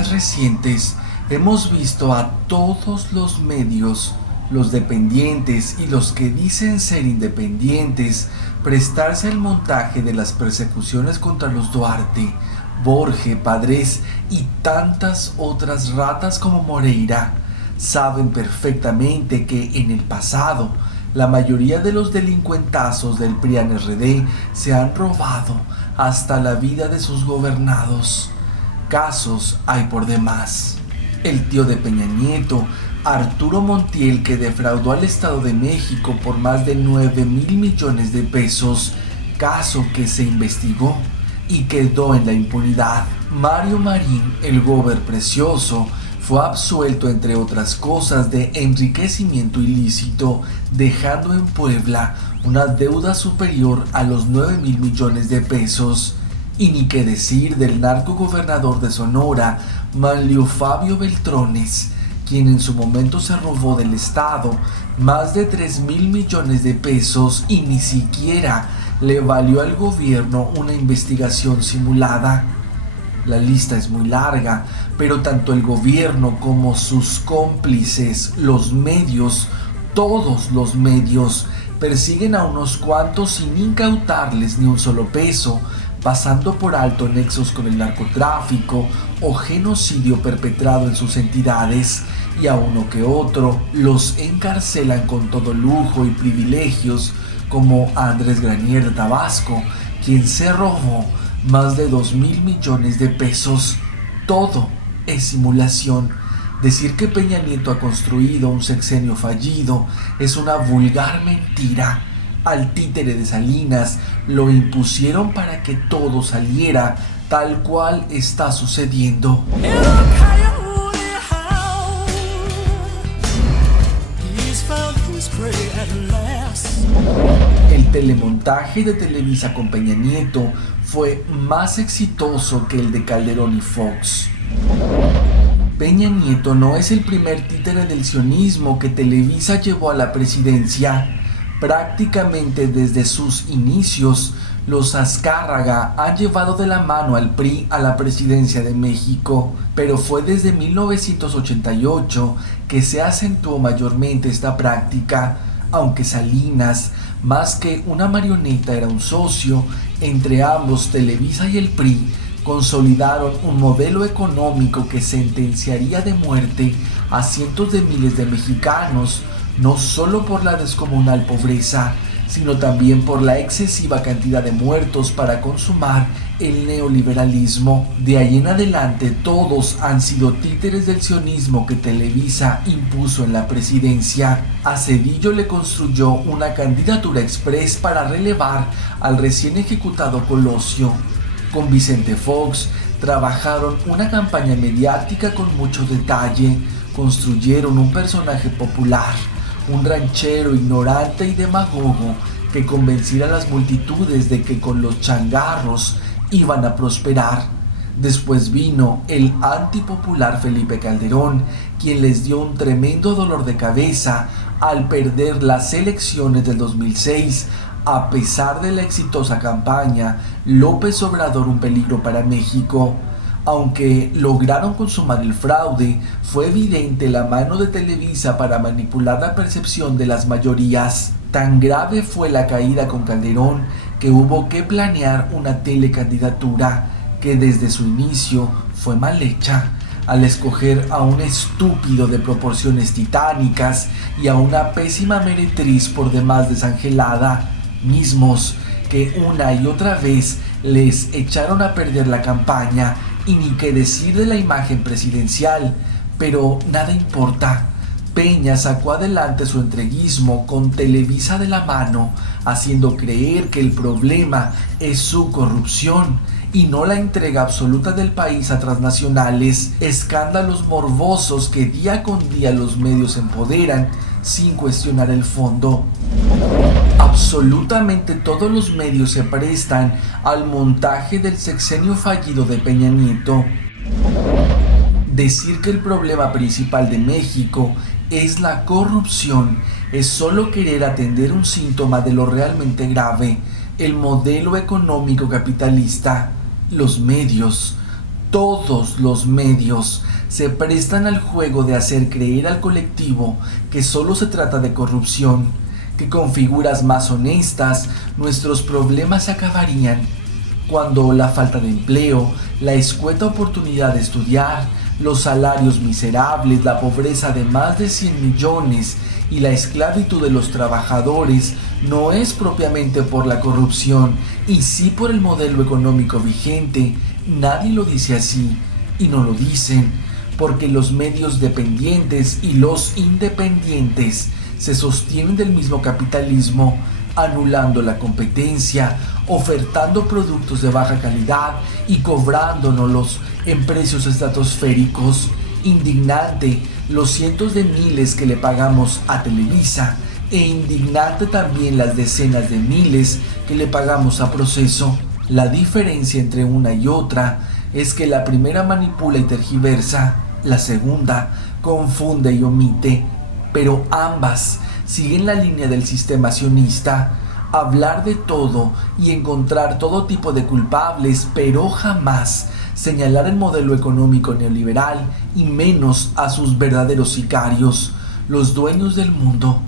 días recientes hemos visto a todos los medios, los dependientes y los que dicen ser independientes, prestarse al montaje de las persecuciones contra los Duarte, Borge, Padres y tantas otras ratas como Moreira. Saben perfectamente que en el pasado la mayoría de los delincuentazos del PRIAN-RD se han robado hasta la vida de sus gobernados. Casos hay por demás. El tío de Peña Nieto, Arturo Montiel, que defraudó al Estado de México por más de 9,000 millones de pesos, caso que se investigó y quedó en la impunidad. Mario Marín, el gober precioso, fue absuelto entre otras cosas de enriquecimiento ilícito, dejando en Puebla una deuda superior a los 9,000 millones de pesos. Y ni qué decir del narcogobernador de Sonora, Manlio Fabio Beltrones, quien en su momento se robó del Estado más de 3,000 millones de pesos y ni siquiera le valió al gobierno una investigación simulada. La lista es muy larga, pero tanto el gobierno como sus cómplices, los medios, todos los medios, persiguen a unos cuantos sin incautarles ni un solo peso, pasando por alto nexos con el narcotráfico o genocidio perpetrado en sus entidades, y a uno que otro los encarcelan con todo lujo y privilegios, como a Andrés Granier de Tabasco, quien se robó más de 2,000 millones de pesos. Todo es simulación. Decir que Peña Nieto ha construido un sexenio fallido es una vulgar mentira. Al títere de Salinas lo impusieron para que todo saliera tal cual está sucediendo. El telemontaje de Televisa con Peña Nieto fue más exitoso que el de Calderón y Fox. Peña Nieto no es el primer títere del sionismo que Televisa llevó a la presidencia. Prácticamente desde sus inicios, los Azcárraga han llevado de la mano al PRI a la presidencia de México, pero fue desde 1988 que se acentuó mayormente esta práctica, aunque Salinas, más que una marioneta, era un socio. Entre ambos, Televisa y el PRI consolidaron un modelo económico que sentenciaría de muerte a cientos de miles de mexicanos, no solo por la descomunal pobreza, sino también por la excesiva cantidad de muertos para consumar el neoliberalismo. De ahí en adelante todos han sido títeres del sionismo que Televisa impuso en la presidencia. A Zedillo le construyó una candidatura express para relevar al recién ejecutado Colosio. Con Vicente Fox trabajaron una campaña mediática con mucho detalle, construyeron un personaje popular, un ranchero ignorante y demagogo que convenciera a las multitudes de que con los changarros iban a prosperar. Después vino el antipopular Felipe Calderón, quien les dio un tremendo dolor de cabeza al perder las elecciones del 2006. A pesar de la exitosa campaña, López Obrador un peligro para México. Aunque lograron consumar el fraude, fue evidente la mano de Televisa para manipular la percepción de las mayorías. Tan grave fue la caída con Calderón que hubo que planear una telecandidatura que desde su inicio fue mal hecha, al escoger a un estúpido de proporciones titánicas y a una pésima meretriz por demás desangelada, mismos que una y otra vez les echaron a perder la campaña. Y ni qué decir de la imagen presidencial, pero nada importa. Peña sacó adelante su entreguismo con Televisa de la mano, haciendo creer que el problema es su corrupción y no la entrega absoluta del país a transnacionales, escándalos morbosos que día con día los medios empoderan sin cuestionar el fondo. Absolutamente todos los medios se prestan al montaje del sexenio fallido de Peña Nieto. Decir que el problema principal de México es la corrupción es solo querer atender un síntoma de lo realmente grave: el modelo económico capitalista. Los medios, Todos los medios se prestan al juego de hacer creer al colectivo que solo se trata de corrupción, que con figuras más honestas nuestros problemas se acabarían, cuando la falta de empleo, la escueta oportunidad de estudiar, los salarios miserables, la pobreza de más de 100 millones y la esclavitud de los trabajadores no es propiamente por la corrupción y sí por el modelo económico vigente. Nadie lo dice así y no lo dicen porque los medios dependientes y los independientes se sostienen del mismo capitalismo, anulando la competencia, ofertando productos de baja calidad y cobrándonos en precios estratosféricos. Indignante los cientos de miles que le pagamos a Televisa e indignante también las decenas de miles que le pagamos a Proceso. La diferencia entre una y otra es que la primera manipula y tergiversa, la segunda confunde y omite, pero ambas siguen la línea del sistema sionista: hablar de todo y encontrar todo tipo de culpables, pero jamás señalar el modelo económico neoliberal y menos a sus verdaderos sicarios, los dueños del mundo.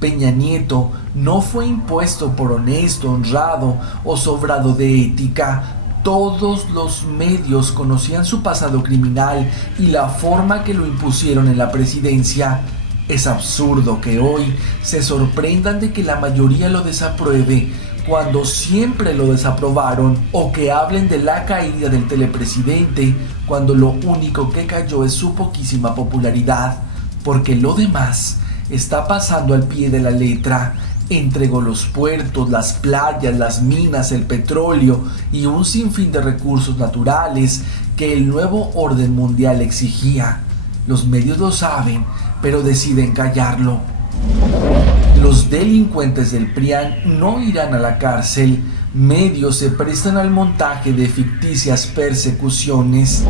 Peña Nieto no fue impuesto por honesto, honrado o sobrado de ética. Todos los medios conocían su pasado criminal y la forma que lo impusieron en la presidencia. Es absurdo que hoy se sorprendan de que la mayoría lo desapruebe cuando siempre lo desaprobaron, o que hablen de la caída del telepresidente cuando lo único que cayó es su poquísima popularidad, porque lo demás está pasando al pie de la letra. Entregó los puertos, las playas, las minas, el petróleo y un sinfín de recursos naturales que el nuevo orden mundial exigía. Los medios lo saben, pero deciden callarlo. Los delincuentes del PRIAN no irán a la cárcel. Medios se prestan al montaje de ficticias persecuciones.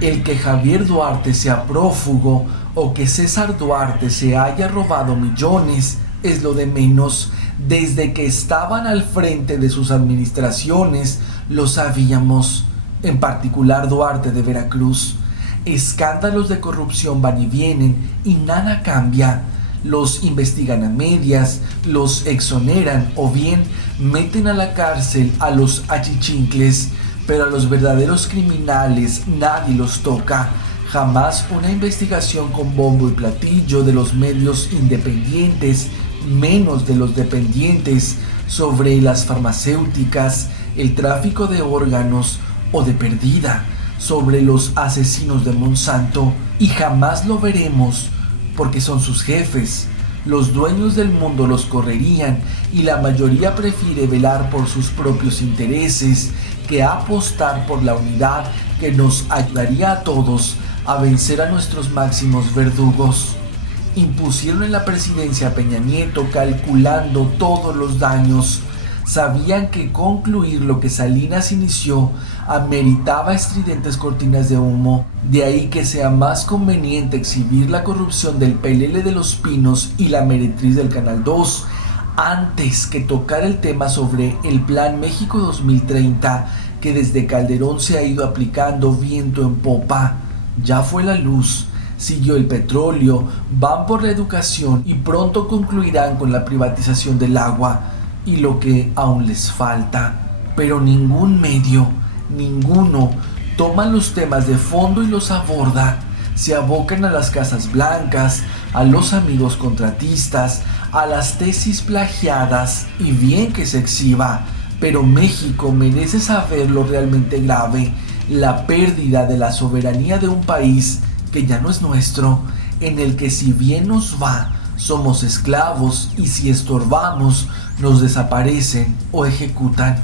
El que Javier Duarte sea prófugo o que César Duarte se haya robado millones es lo de menos. Desde que estaban al frente de sus administraciones lo sabíamos, en particular Duarte de Veracruz. Escándalos de corrupción van y vienen y nada cambia. Los investigan a medias, los exoneran o bien meten a la cárcel a los achichincles, pero a los verdaderos criminales nadie los toca. Jamás una investigación con bombo y platillo de los medios independientes, menos de los dependientes, sobre las farmacéuticas, el tráfico de órganos o de perdida, sobre los asesinos de Monsanto, y jamás lo veremos porque son sus jefes. Los dueños del mundo los correrían y la mayoría prefiere velar por sus propios intereses que apostar por la unidad que nos ayudaría a todos a vencer a nuestros máximos verdugos. Impusieron en la presidencia a Peña Nieto calculando todos los daños. Sabían que concluir lo que Salinas inició ameritaba estridentes cortinas de humo. De ahí que sea más conveniente exhibir la corrupción del PLL de Los Pinos y la meretriz del Canal 2 antes que tocar el tema sobre el Plan México 2030, que desde Calderón se ha ido aplicando viento en popa. Ya fue la luz, siguió el petróleo, van por la educación y pronto concluirán con la privatización del agua y lo que aún les falta. Pero ningún medio, ninguno, toma los temas de fondo y los aborda. Se abocan a las casas blancas, a los amigos contratistas, a las tesis plagiadas, y bien que se exhiba, pero México merece saber lo realmente grave: la pérdida de la soberanía de un país que ya no es nuestro, en el que si bien nos va, somos esclavos, y si estorbamos, nos desaparecen o ejecutan.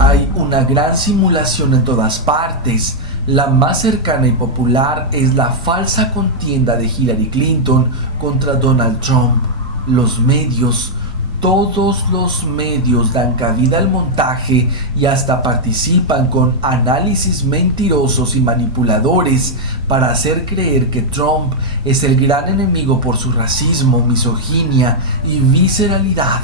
Hay una gran simulación en todas partes. La más cercana y popular es la falsa contienda de Hillary Clinton contra Donald Trump. Los medios Todos los medios dan cabida al montaje y hasta participan con análisis mentirosos y manipuladores para hacer creer que Trump es el gran enemigo por su racismo, misoginia y visceralidad,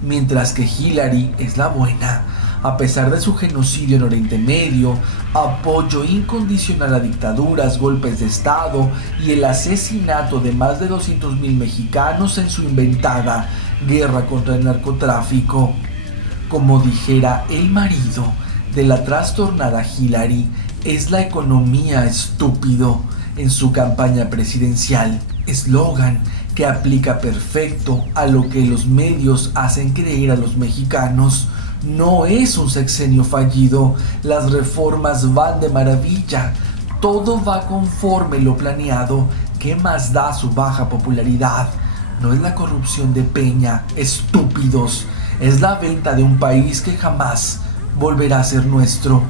mientras que Hillary es la buena. A pesar de su genocidio en Oriente Medio, apoyo incondicional a dictaduras, golpes de Estado y el asesinato de más de 200,000 mexicanos en su inventada guerra contra el narcotráfico. Como dijera el marido de la trastornada Hillary, es la economía, estúpido, en su campaña presidencial, eslogan que aplica perfecto a lo que los medios hacen creer a los mexicanos. No es un sexenio fallido, las reformas van de maravilla, todo va conforme lo planeado. ¿Qué más da su baja popularidad? No es la corrupción de Peña, estúpidos, es la venta de un país que jamás volverá a ser nuestro.